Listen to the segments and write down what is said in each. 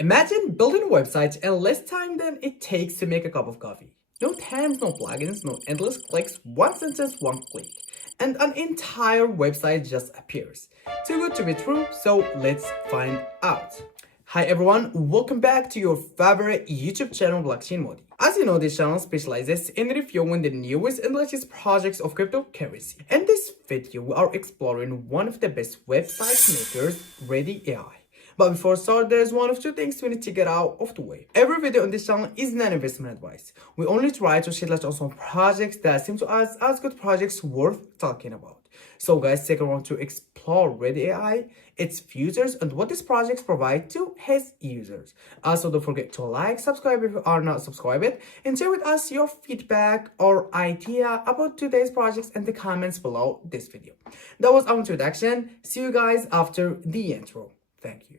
Imagine building a website in less time than it takes to make a cup of coffee. No tabs, no plugins, no endless clicks, one sentence, one click. And an entire website just appears. Too good to be true, so let's find out. Hi everyone, welcome back to your favorite YouTube channel Blockchain Modi. As you know, this channel specializes in reviewing the newest and latest projects of cryptocurrency. In this video, we are exploring one of the best website makers, Ready AI. But before start, there's one of two things we need to get out of the way. Every video on this channel is not investment advice. We only try to shed light on some projects that seem to us as good projects worth talking about. So guys, take a round to explore Ready AI, its features, and what these projects provide to his users. Also, don't forget to like, subscribe if you are not subscribed, and share with us your feedback or idea about today's projects in the comments below this video. That was our introduction. See you guys after the intro. Thank you.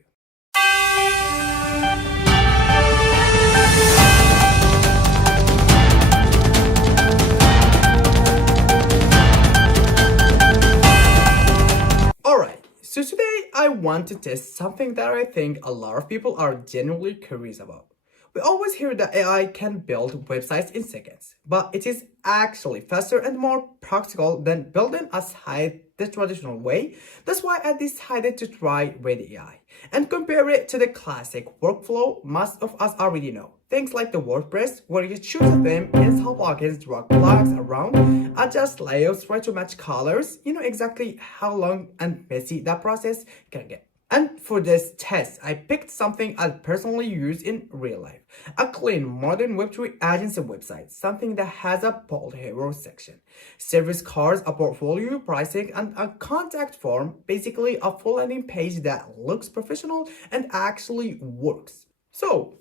Alright, so today I want to test something that I think a lot of people are genuinely curious about. We always hear that AI can build websites in seconds, but it is actually faster and more practical than building a site the traditional way. That's why I decided to try Ready AI and compare it to the classic workflow most of us already know. Things like the WordPress, where you choose a theme, install plugins, drag plugs around, adjust layouts, try to match colors. You know exactly how long and messy that process can get. And for this test, I picked something I personally use in real life. A clean, modern Web3 agency website, something that has a bold hero section, service cards, a portfolio, pricing, and a contact form, basically a full landing page that looks professional and actually works. So,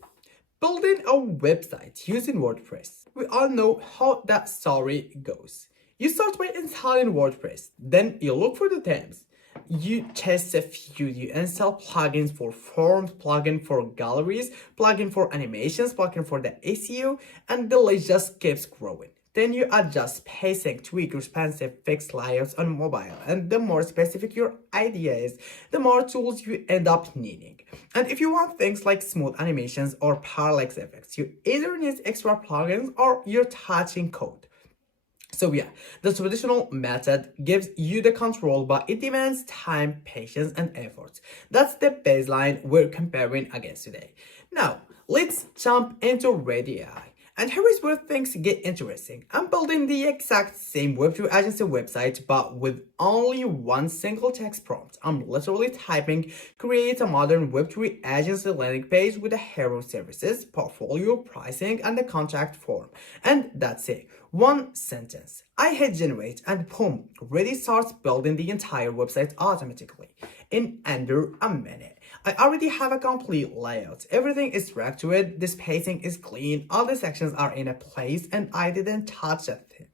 building a website using WordPress. We all know how that story goes. You start by installing WordPress, then you look for the themes. You test a few, you install plugins for forms, plugin for galleries, plugin for animations, plugin for the SEO, and the list just keeps growing. Then you adjust spacing, tweak responsive, fix layouts on mobile, and the more specific your idea is, the more tools you end up needing. And if you want things like smooth animations or parallax effects, you either need extra plugins or you're touching code. So yeah, the traditional method gives you the control, but it demands time, patience, and effort. That's the baseline we're comparing against today. Now, let's jump into Ready AI. And here is where things get interesting. I'm building the exact same Web3 agency website, but with only one single text prompt. I'm literally typing, create a modern Web3 agency landing page with a hero services, portfolio, pricing, and the contact form. And that's it. One sentence. I hit generate and boom, Ready starts building the entire website automatically in under a minute. I already have a complete layout. Everything is tracked to it, the spacing is clean, all the sections are in a place, and I didn't touch a thing.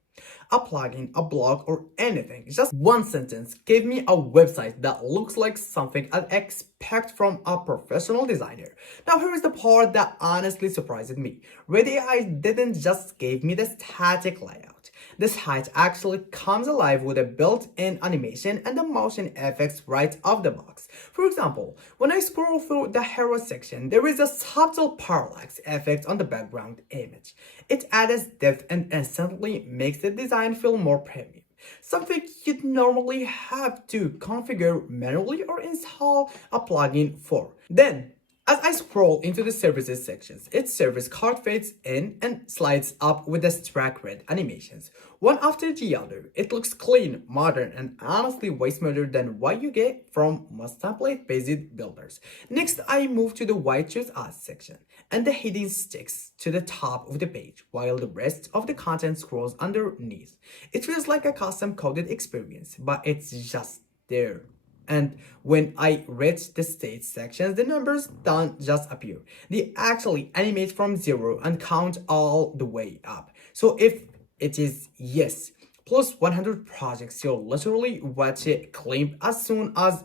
A plugin, a blog, or anything. Just one sentence gave me a website that looks like something I'd expect from a professional designer. Now here is the part that honestly surprised me. Ready AI didn't just give me the static layout. The site actually comes alive with a built-in animation and the motion effects right off the box. For example, when I scroll through the hero section, there is a subtle parallax effect on the background image. It adds depth and instantly makes the design feel more premium. Something you'd normally have to configure manually or install a plugin for. Then, as I scroll into the services sections, its service card fades in and slides up with the track red animations. One after the other, it looks clean, modern, and honestly way smoother than what you get from most template-based builders. Next, I move to the white choose as section, and the heading sticks to the top of the page, while the rest of the content scrolls underneath. It feels like a custom-coded experience, but it's just there. And when I reach the state sections, the numbers don't just appear. They actually animate from zero and count all the way up. So if it is yes, plus 100 projects, you'll literally watch it claim as soon as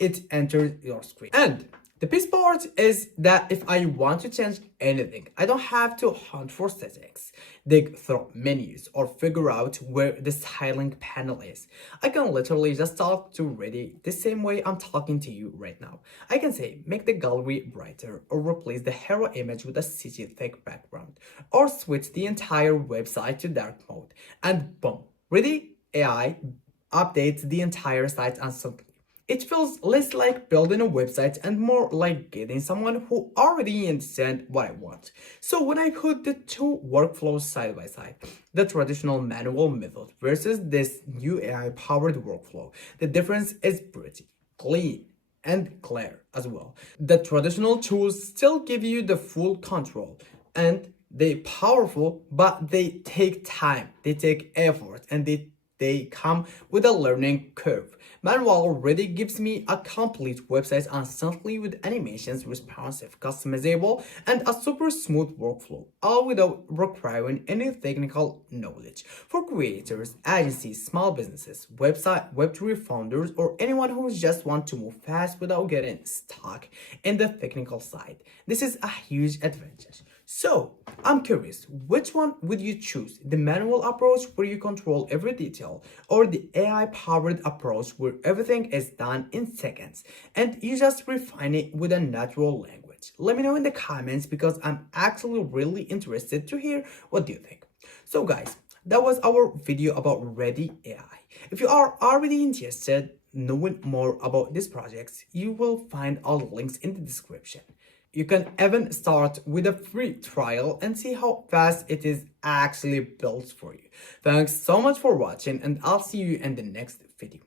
it enters your screen. And The best part is that if I want to change anything, I don't have to hunt for settings, dig through menus, or figure out where the styling panel is. I can literally just talk to Ready the same way I'm talking to you right now. I can say, make the gallery brighter, or replace the hero image with a city thick background, or switch the entire website to dark mode, and boom, Ready AI updates the entire site instantly. It feels less like building a website and more like getting someone who already understands what I want. So when I put the two workflows side by side, the traditional manual method versus this new AI powered workflow, the difference is pretty clean and clear as well. The traditional tools still give you the full control and they powerful, but they take time, they take effort, and they come with a learning curve. Manual already gives me a complete website instantly with animations, responsive, customizable, and a super smooth workflow, all without requiring any technical knowledge. For creators, agencies, small businesses, website, Web3 founders, or anyone who just wants to move fast without getting stuck in the technical side, this is a huge advantage. So, I'm curious, which one would you choose? The manual approach where you control every detail, or the AI powered approach where everything is done in seconds and you just refine it with a natural language? Let me know in the comments because I'm actually really interested to hear what do you think. So guys, that was our video about Ready AI. If you are already interested knowing more about these projects, you will find all the links in the description. You can even start with a free trial and see how fast it is actually built for you. Thanks so much for watching and I'll see you in the next video.